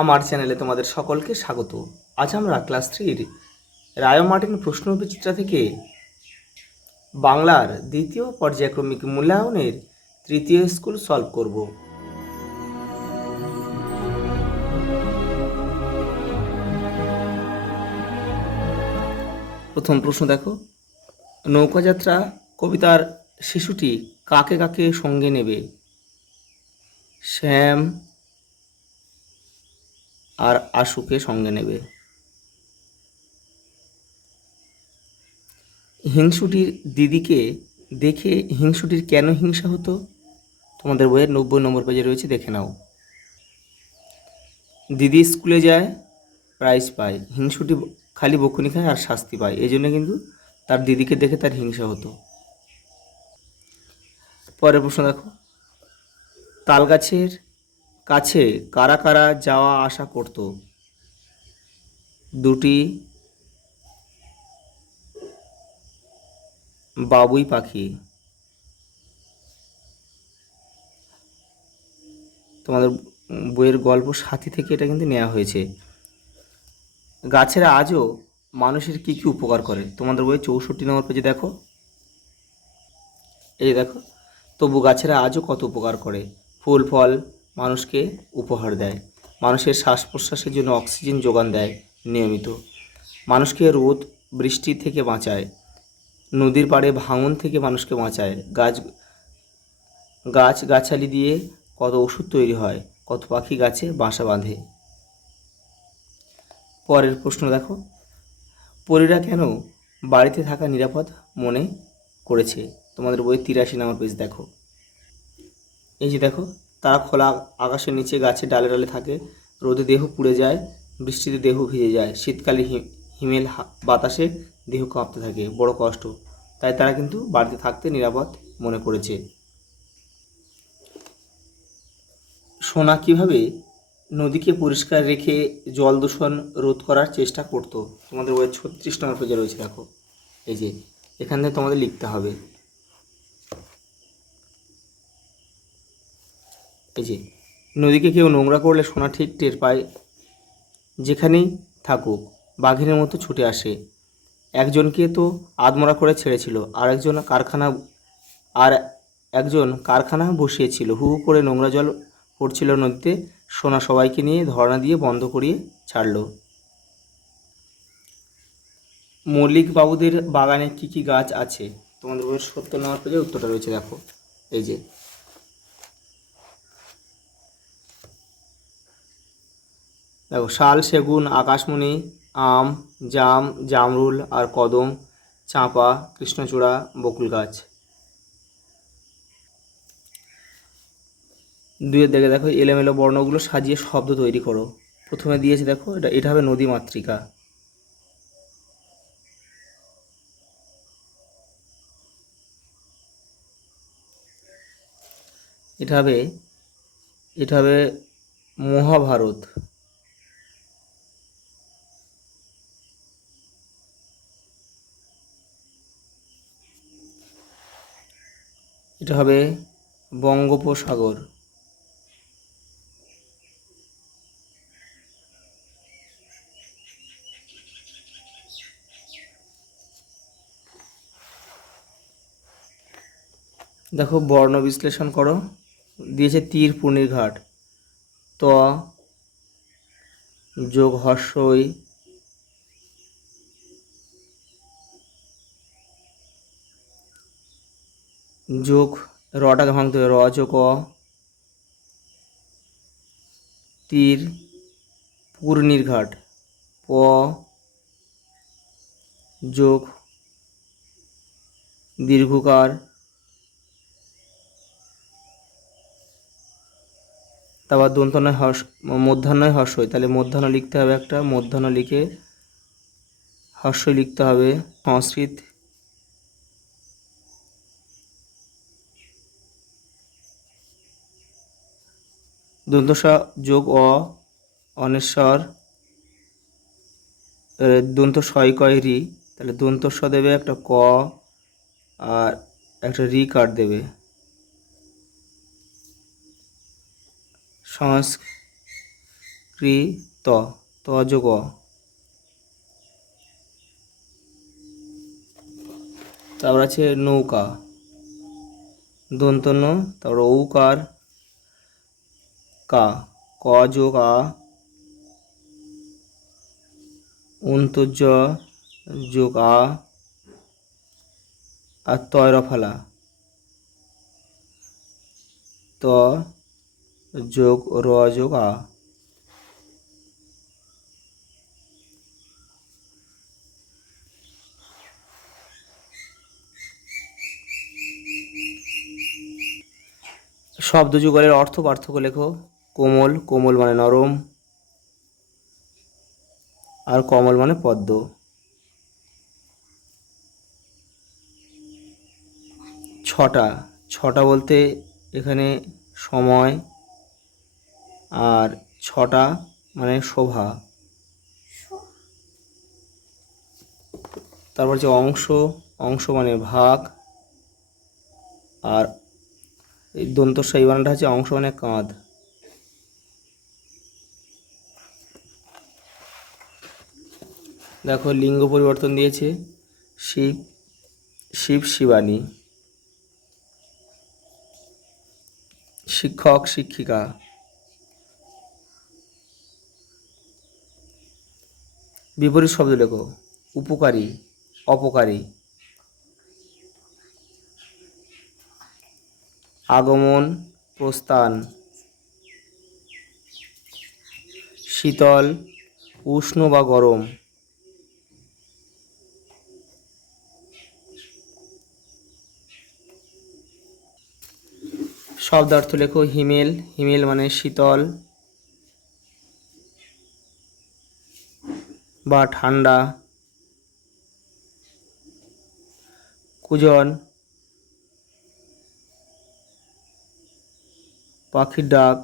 আমার চ্যানেলে তোমাদের সকলকে স্বাগত। আজ আমরা ক্লাস 3-র রায় মার্টিন প্রশ্নবিচিত্রা থেকে বাংলার দ্বিতীয় পর্যায়ক্রমিক মূল্যায়নের তৃতীয় স্কুল সলভ করব। প্রথম প্রশ্ন দেখো, নৌকাযাত্রা কবিতার শিশুটি কাকে কাকে সঙ্গে নেবে? শ্যাম আর আশুকে সঙ্গে নেবে। হিংসুটির দিদিকে দেখে হিংসুটির কেন হিংসা হতো? তোমাদের বইয়ের 90 নম্বর পেজে রয়েছে, দেখে নাও। দিদি স্কুলে যায়, প্রাইজ পায়, হিংসুটি খালি বকুনি খায় আর শাস্তি পায়, এই জন্য কিন্তু তার দিদিকে দেখে তার হিংসা হতো। পরের প্রশ্ন দেখো, তালগাছের কাছে কারা কারা যাওয়া আসা করত? দুটি বাবুই পাখি। তোমাদের বইয়ের গল্প সাথী থেকে এটা কিন্তু নেওয়া হয়েছে। গাছেরা আজও মানুষের কি কি উপকার করে? তোমাদের বই 64 নম্বর পেজে দেখো, এই দেখো, তবু গাছেরা আজও কত উপকার করে। ফুল ফল মানুষকে উপহার দেয়, মানুষের শ্বাস প্রশ্বাসের জন্য অক্সিজেন যোগান দেয় নিয়মিত, মানুষকে রোদ বৃষ্টি থেকে বাঁচায়, নদীর পাড়ে ভাঙন থেকে মানুষকে বাঁচায়, গাছগাছালি দিয়ে কত ওষুধ তৈরি হয়, কত পাখি গাছে বাসা বাঁধে। পরের প্রশ্ন দেখো, পরীরা কেন বাড়িতে থাকা নিরাপদ মনে করেছে? তোমাদের বই 83 নম্বর পেজ দেখো, এই যে দেখো, তারা খোলা আকাশের নিচে গাছের ডালে ডালে থাকে, রোদে দেহ পুড়ে যায়, বৃষ্টিতে দেহ ভিজে যায়, শীতকালে হিমেল বাতাসে দেহ কাঁপতে থাকে, বড় কষ্ট, তাই তারা কিন্তু বাড়িতে থাকতে নিরাপদ মনে করেছে। সোনা কিভাবে নদীকে পরিষ্কার রেখে জল দূষণ রোধ করার চেষ্টা করত? তোমাদের বইয়ের 36 নম্বর পেজে রয়েছে, দেখো, এই যে, এখানে তোমাদের লিখতে হবে, এই যে, নদীকে কেউ নোংরা করলে সোনা ঠিক টের পায়, যেখানেই থাকুক বাঘিনের মতো ছুটে আসে। একজনকে তো আধমরা করে ছেড়েছিল, আর একজন কারখানা বসিয়েছিল, হু হু করে নোংরা জল পড়ছিল নদীতে, সোনা সবাইকে নিয়ে ধর্ণা দিয়ে বন্ধ করিয়ে ছাড়ল। মল্লিক বাবুদের বাগানে কি কি গাছ আছে? তোমাদের বইয়ের 70 নম্বর পেজে উত্তরটা রয়েছে, দেখো, এই যে, দেখো, শাল, সেগুন, আকাশমণি, আম, জাম, জামরুল আর কদম, চাঁপা, কৃষ্ণচূড়া, বকুল গাছ। দুইয়ের দিকে দেখো, এলোমেলো বর্ণগুলো সাজিয়ে শব্দ তৈরি করো। প্রথমে দিয়েছে, দেখো, এটা হবে নদী মাতৃকা। এটা হবে মহাভারত। এটা হবে বঙ্গোপসাগর। দেখো, বর্ণ বিশ্লেষণ করো। দিয়েছে তীর পূর্ণির ঘাট, ত যোগ হর্ষই, যোগ রটাকে ভাঙতে হবে, র যোগ অ, তীর পূর্ণির ঘাট, প যোগ দীর্ঘকার, তারপর দন্তনয় মধ্যাহ্নয় হর্ষই, তাহলে মধ্যাহ্ন লিখতে হবে, একটা মধ্যাহ্ন লিখে হর্ষই লিখতে হবে। সংস্কৃত, দন্তস যোগ অ, অনেশ্বর, দন্ত শয় কয় রি, তাহলে দন্তস্ব দেবে একটা ক আর একটা রি কাট দেবে। কৃত, ত যোগ অ। তারপর আছে নৌকা, দন্ত ন, তারপর ঔকার কা, ক যোগ আ, অন্তর্য যোগ আ, আর তয় রফালা, ত যোগ র যোগ আ। শব্দ যুগলের অর্থ পার্থক্য লেখো। কোমল, কোমল মানে নরম, আর কমল মানে পদ্ম। ছটা, ছটা বলতে এখানে সময়, আর ছটা মানে শোভা। তারপর হচ্ছে অংশ, অংশ মানে ভাগ, আর এই দন্তস্ব এই বানানটা হচ্ছে অংশ মানে কাঁধ। দেখো লিঙ্গ পরিবর্তন দিয়েছে, শিব, শিব শিবানী, শিক্ষক শিক্ষিকা, বিপরীত শব্দ লেখো। উপকারী, অপকারী, আগমন, প্রস্থান, শীতল, উষ্ণ বা গরম, শব্দার্থ লেখো। হিমেল, হিমেল মানে শীতল বা ঠান্ডা। কুজন, পাখির ডাক।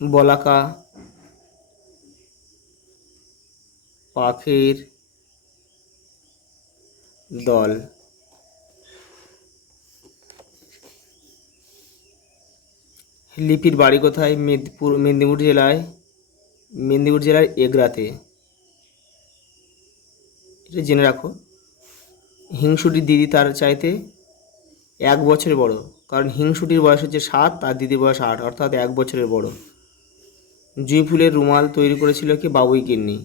বলাকা, পাখির দল। লিপির বাড়ি কোথায়? মেদিনীপুর জেলায়, মেদিনীপুর জেলার এগরাতে, এটা জেনে রাখো। হিংসুটির দিদি তার চাইতে 1 বছরের বড়, কারণ হিংসুটির বয়স হচ্ছে 7, তার দিদির বয়স 8, অর্থাৎ 1 বছরের বড়। জুঁই ফুলের রুমাল তৈরি করেছিল কি? বাবুই গিন্নি।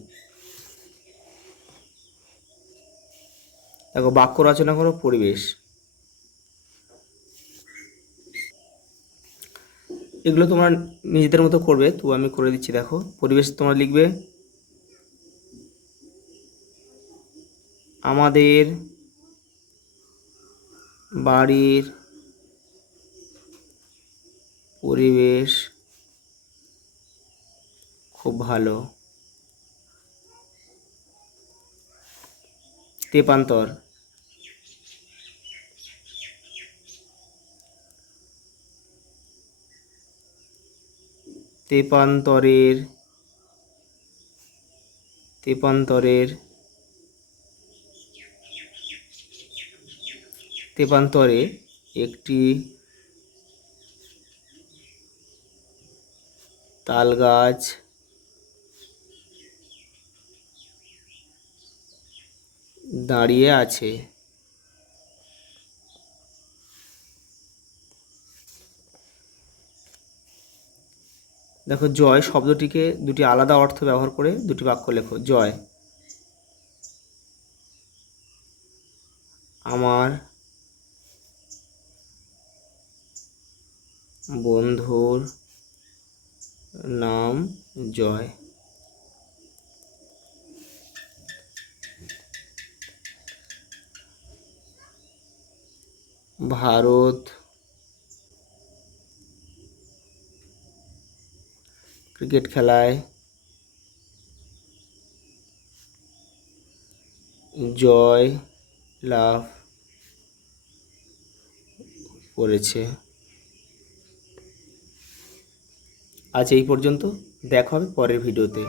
দেখো বাক্য রচনা করো। পরিবেশ, এগুলো তোমরা নিজেদের মতো করবে, তো আমি করে দিচ্ছি। দেখো পরিবেশ তোমরা লিখবে আমাদের বাড়ির পরিবেশ খুব ভালো। তেপান্তর, তেপান্তরের, তেপান্তরের, তেপান্তরে একটি তাল গাছ দাঁড়িয়ে আছে। দেখো জয় শব্দটিকে দুটি আলাদা অর্থ ব্যবহার করে দুটি বাক্য লেখো। জয়, আমার বন্ধুর নাম জয়। ভারত ক্রিকেট খেলায় জয় লাভ করেছে। আজ এই পর্যন্ত, দেখা হবে পরের ভিডিওতে।